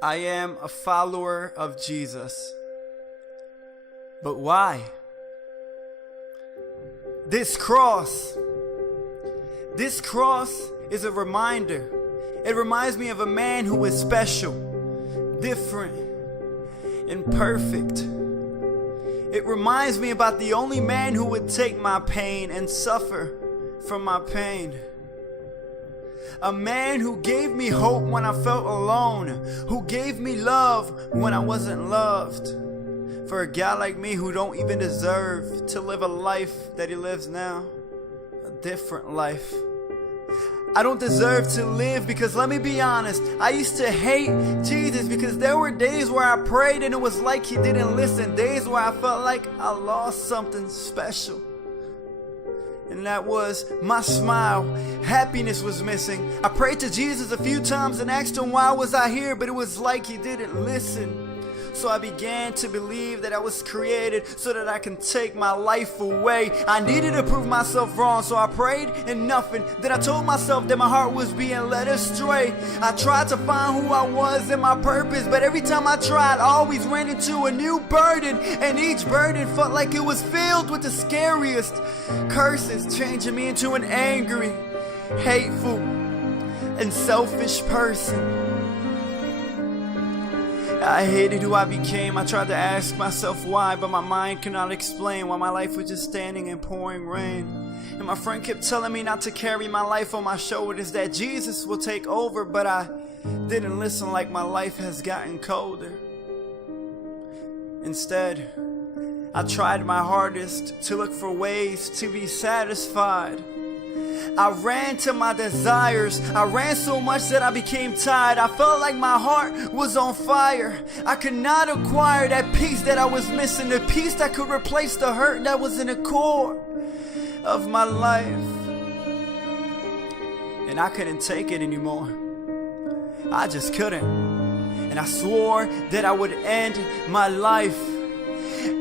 I am a follower of Jesus. But why? This cross is a reminder. It reminds me of a man who is special, different, and perfect. It reminds me about the only man who would take my pain and suffer from my pain. A man who gave me hope when I felt alone, who gave me love when I wasn't loved. For a guy like me who don't even deserve to live a life that he lives now, a different life. I don't deserve to live because, let me be honest, I used to hate Jesus because there were days where I prayed and it was like he didn't listen. Days where I felt like I lost something special. And that was my smile. Happiness was missing. I prayed to Jesus a few times and asked him why was I here, but it was like he didn't listen. So I began to believe that I was created so that I can take my life away. I needed to prove myself wrong, so I prayed and nothing. Then I told myself that my heart was being led astray. I tried to find who I was and my purpose, but every time I tried, I always ran into a new burden. And each burden felt like it was filled with the scariest curses, changing me into an angry, hateful, and selfish person. I hated who I became. I tried to ask myself why, but my mind could not explain why my life was just standing in pouring rain. And my friend kept telling me not to carry my life on my shoulders, that Jesus will take over, but I didn't listen. Like my life has gotten colder. Instead, I tried my hardest to look for ways to be satisfied. I ran to my desires. I ran so much that I became tired. I felt like my heart was on fire. I could not acquire that peace that I was missing, the peace that could replace the hurt that was in the core of my life. And I couldn't take it anymore. I just couldn't. And I swore that I would end my life.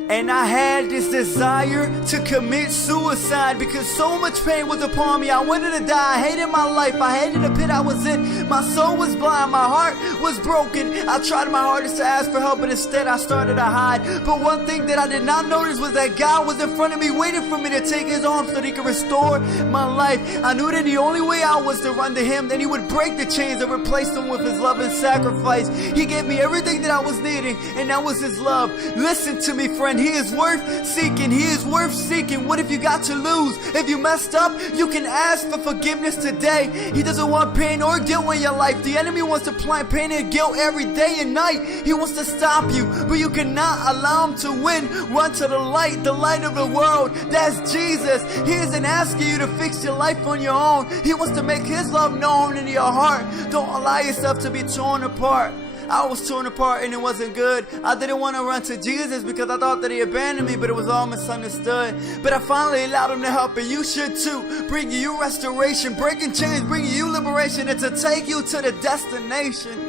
And I had this desire to commit suicide because so much pain was upon me. I wanted to die. I hated my life. I hated the pit I was in. My soul was blind. My heart was broken. I tried my hardest to ask for help, but instead I started to hide. But one thing that I did not notice was that God was in front of me waiting for me to take his arms so that he could restore my life. I knew that the only way out was to run to him. Then he would break the chains and replace them with his love and sacrifice. He gave me everything that I was needing, and that was his love. Listen to me, friend. He is worth seeking. He is worth seeking. What if you got to lose? If you messed up, you can ask for forgiveness today. He doesn't want pain or guilt in your life. The enemy wants to plant pain and guilt every day and night. He wants to stop you, but you cannot allow him to win. Run to the light of the world. That's Jesus. He isn't asking you to fix your life on your own. He wants to make his love known in your heart. Don't allow yourself to be torn apart. I was torn apart and it wasn't good. I didn't want to run to Jesus because I thought that he abandoned me, but it was all misunderstood. But I finally allowed him to help, and you should too. Bringing you restoration, breaking chains, bringing you liberation, and to take you to the destination.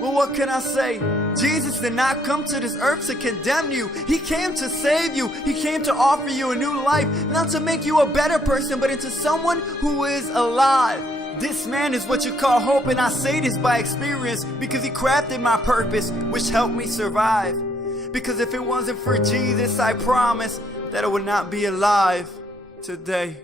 Well, what can I say? Jesus did not come to this earth to condemn you. He came to save you. He came to offer you a new life, not to make you a better person, but into someone who is alive. This man is what you call hope, and I say this by experience because he crafted my purpose, which helped me survive. Because if it wasn't for Jesus, I promise that I would not be alive today.